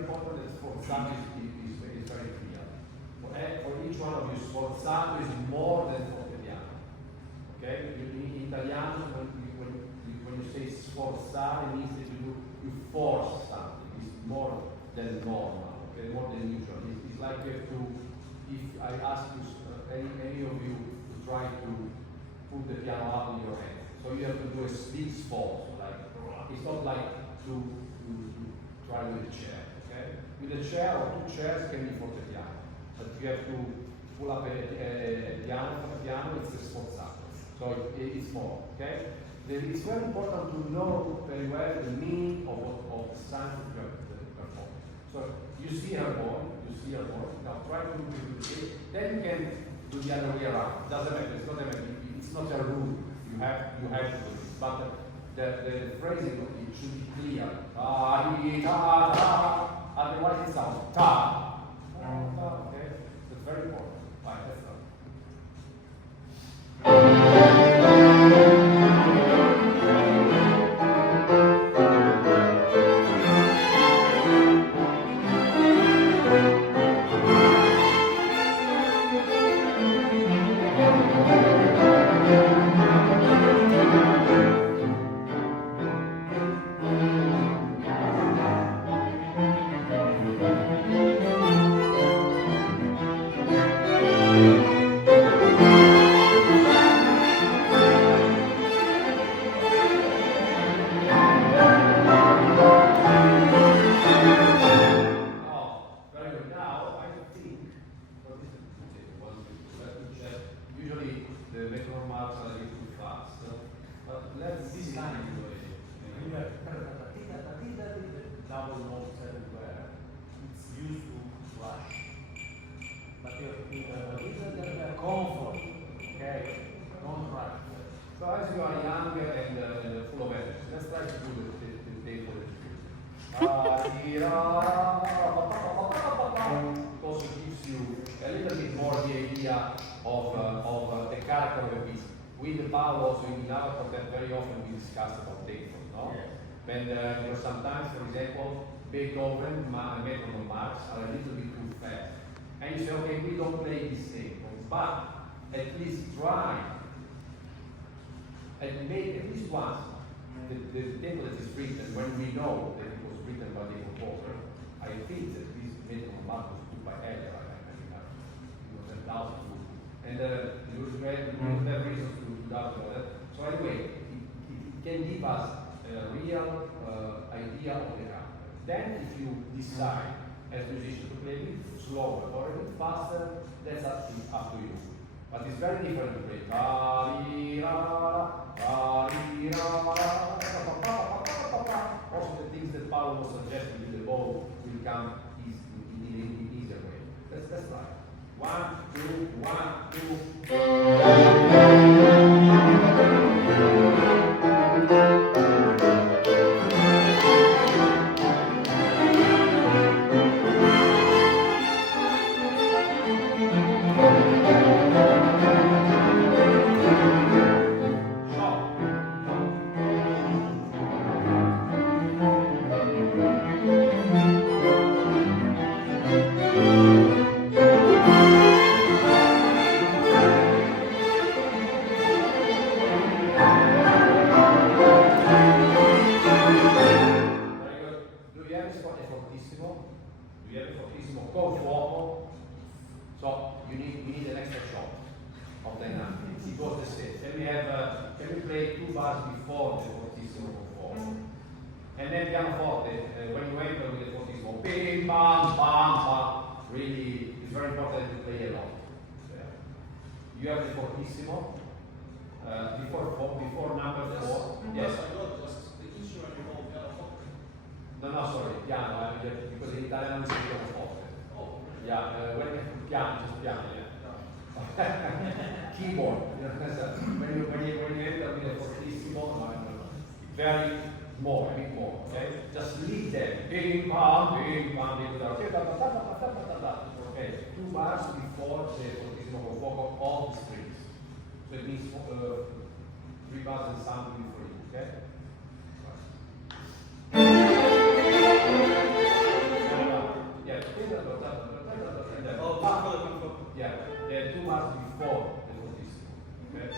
important that sforzato is very clear. For each one of you, sforzato is more than fortepiano. Okay? In Italiano, when you say sforzare, it means that you force something. It's more than normal, okay? More than usual. It's like you have to, if I ask you, any of you to try to put the piano up in your hand. So you have to do a big sforzo. Like, it's not like to try with a chair, okay? With a chair or two chairs can be fortepiano. But you have to pull up a piano, it's a sforzato. So it's more, okay? It's very important to know very well the meaning of the signs that you have performed. So you see her voice, now try to do it, then you can do the other way around. It doesn't matter, it's not a rule. You have to do this. But the phrasing of it should be clear. Otherwise it sounds ta. Okay? It's very important. Fine, let's start. Sometimes, for example, Beethoven metronome marks are a little bit too fast. And you say, okay, we don't play these things, but at least try and make at least once the tempo that is written, when we know that it was written by the composer. I think that this metronome mark was put by Elgar, it was a doubt. And you have reasons to doubt about that. So anyway, it can give us a real idea of the character. Then if you decide as a musician to play a bit slower or a bit faster, that's up to you. But it's very different to play. Also the things that Paolo was suggesting with the bow will come in an easier way. Let's try. 1, 2, 1, 2. You have the fortissimo before number 4. Yes. No, sorry, piano, because in Italian we say pianoforte. Yeah, when you piano, just piano. Yeah. Keyboard. When you enter with the fortissimo, very more, a bit more. Okay, just leave them. Bing bang, okay, 2 bars before the fortissimo con fuoco on the strings. So it means 3 bars and something before you. Okay. before the fortissimo. Okay?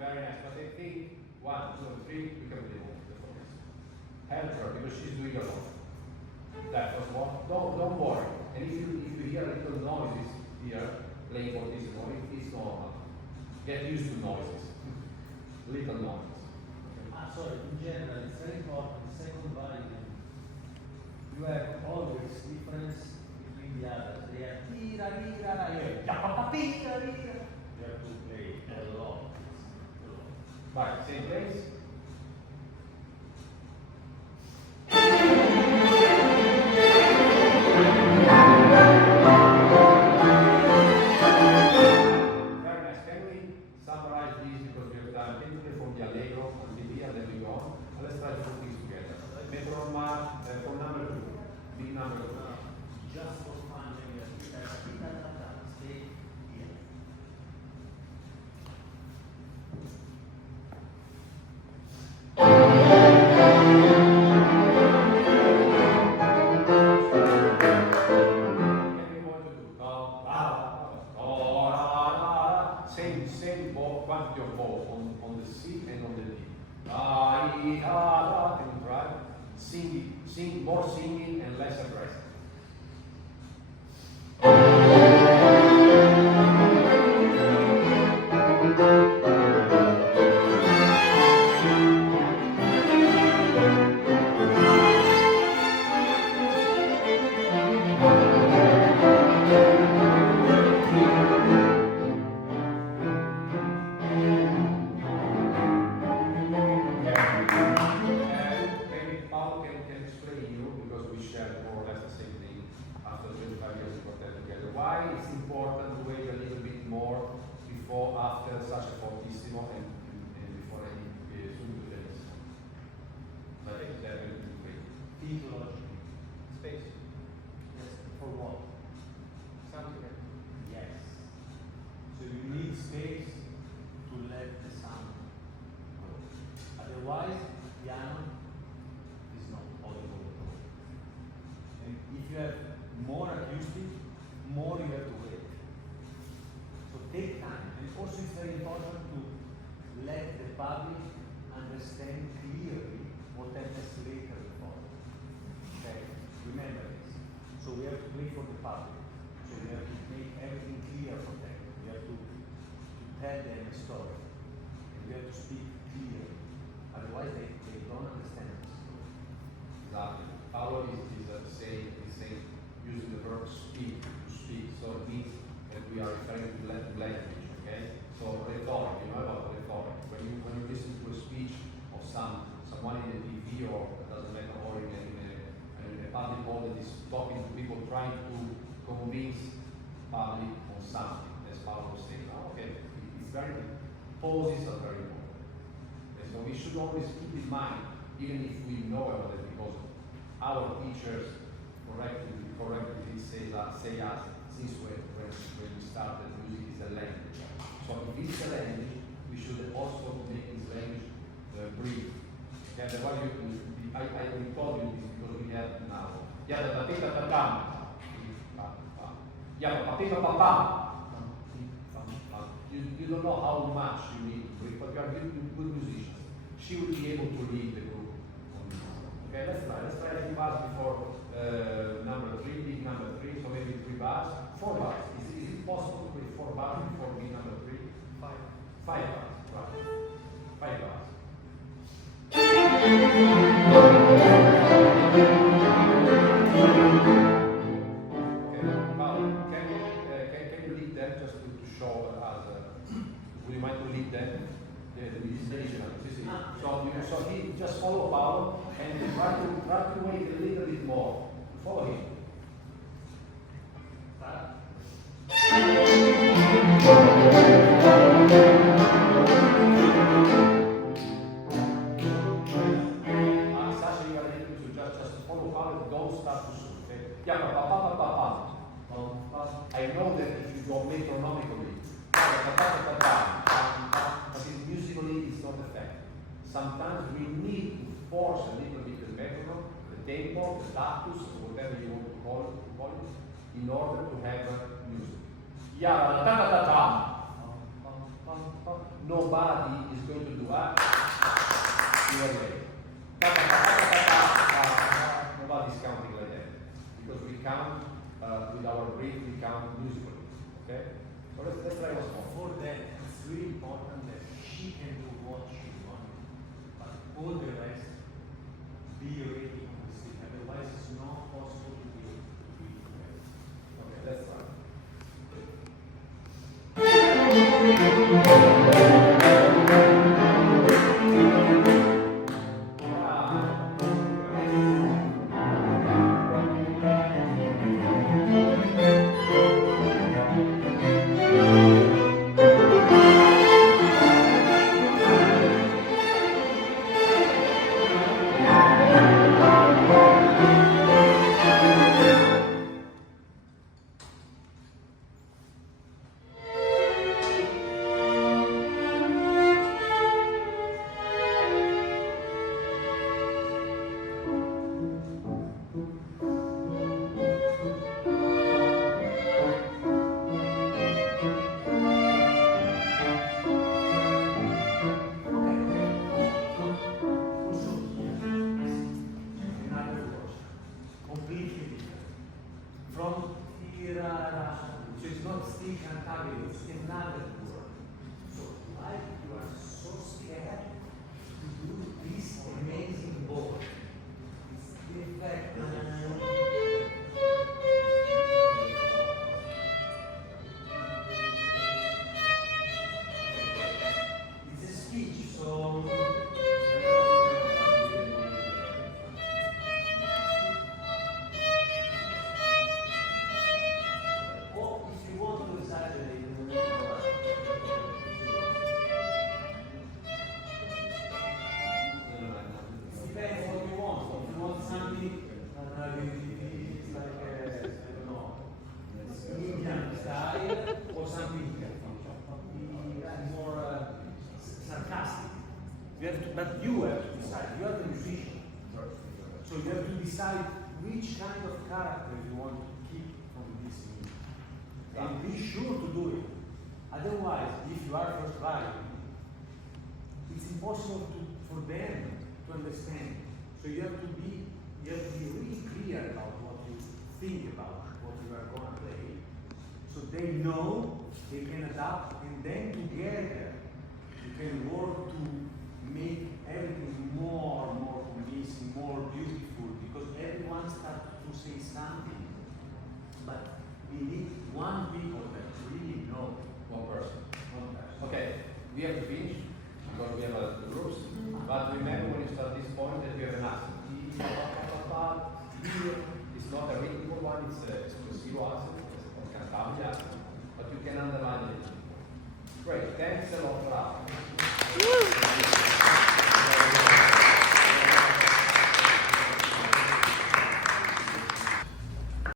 Very nice, but I think 1, 2, 3, we can do the fortissimo. Help her because she's doing a lot. That was what. Don't worry. And if you hear little noises here playing fortissimo, it's normal. Get used to noises. Little noises. Sorry, in general, it's very important. The second violin, you have always difference between the others. They are tira, lira, you have to play a lot. Right, same place. Very nice. Can we summarize this because we have time? Can you play from the allegro until here, then we go on? Let's try to put things together. Metro march for number 2. Big number 2. Just for fun, maybe stay here. Same quantity of balls on the C and on the D. Can you try? Sing more singing and less aggressive. Maybe Paolo can explain you because we shared more or less the same thing after 25 years of quartet together. Why it's important to wait a little bit more before, after such a fortissimo and before any subito benissimo. But I think that will be great. Theologically. Space. Yes. For what? Sound correct. Yes. So you need space to let the sound go. Otherwise, piano is not audible at all. And if you have more acoustic, more you have to wait. So take time. And also it's very important to let the public understand clearly what happens later in the Okay? Remember this. So we have to play for the public. So we have to make everything clear for them. We have to tell them a story. And we have to speak clearly. Otherwise they don't understand the story. Exactly. Paolo is saying using the verb speak to speak. So it means that we are referring to language. Okay. So rhetoric. You know about rhetoric. When you listen to a speech of someone in the TV or it doesn't matter, or in a public hall that is talking to people, trying to convince public on something. As Paolo was saying. Okay. It's very pauses are very important. And so we should always keep in mind, even if we know about it, because our teachers correctly say us since when we started, music is a language. So if it's a language, we should also make this language breathe. Okay, the one I told you this because we have now. You don't know how much you need to breathe, but you are good musicians. She will be able to lead the group on this. Okay, let's try. Let's try a few bars before number 3, big number 3, so maybe 3 bars, 4 bars. Is it possible to play 4 bars before big number 3? 5. 5 bars, right. 5 bars. Okay, Paolo, can you lead them just to show us? Would you mind to lead them? The musician. So he just follow Paolo and try to wait a little bit more. Follow him. Sasha, you are able to just follow Paolo. Don't start to sing. Okay? Yeah, I know that if you go metronomically, but musically it's not effective. Sometimes we need to force a little bit the metronome, the tempo, the status, or whatever you want to call it, in order to have music. Yeah, ta ta ta ta. Nobody is going to do that. Nobody's counting like that. Because we count with our breath, we count musically. Okay? So let's try once more. For that, it's really important that she can do what she wants, but all the rest be ready on the stick. Otherwise, it's not possible to be correct. Okay, let's try. But you have to decide. You are the musician. So you have to decide which kind of character you want to keep from this music. And be sure to do it. Otherwise, if you are first trying, it's impossible for them to understand. So you have to be really clear about what you think about what you are going to play. So they know, they can adapt, and then together you can work to make everything more convincing, more beautiful, because everyone starts to say something. But we need one people that really know. One person. Okay, we have to finish.